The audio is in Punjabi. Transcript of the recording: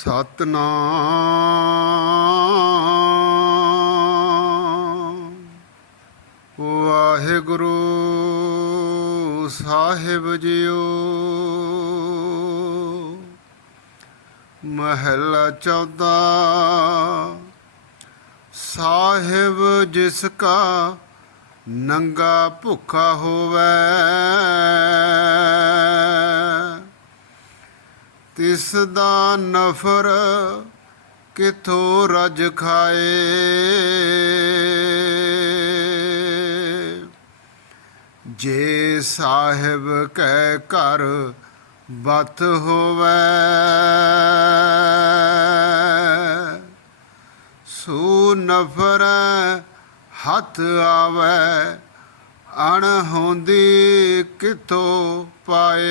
ਸਤਨਾਮ। ਵਾਹਿਗੁਰੂ ਸਾਹਿਬ ਜੀਓ। ਮਹਲਾ ਚੌਦਾ। ਸਾਹਿਬ ਜਿਸ ਕਾ ਨੰਗਾ ਭੁੱਖਾ ਹੋਵੇ। ਤਿਸ ਦਾ ਨਫਰ ਕਿਥੋਂ ਰਜ ਖਾਏ? ਜੇ ਸਾਹਿਬ ਕੈ ਘਰ ਬਤ ਹੋਵੇ, ਸੋ ਨਫਰ ਹੱਥ ਆਵੇ, ਅਣ ਹੁੰਦੀ ਕਿਥੋਂ ਪਾਏ?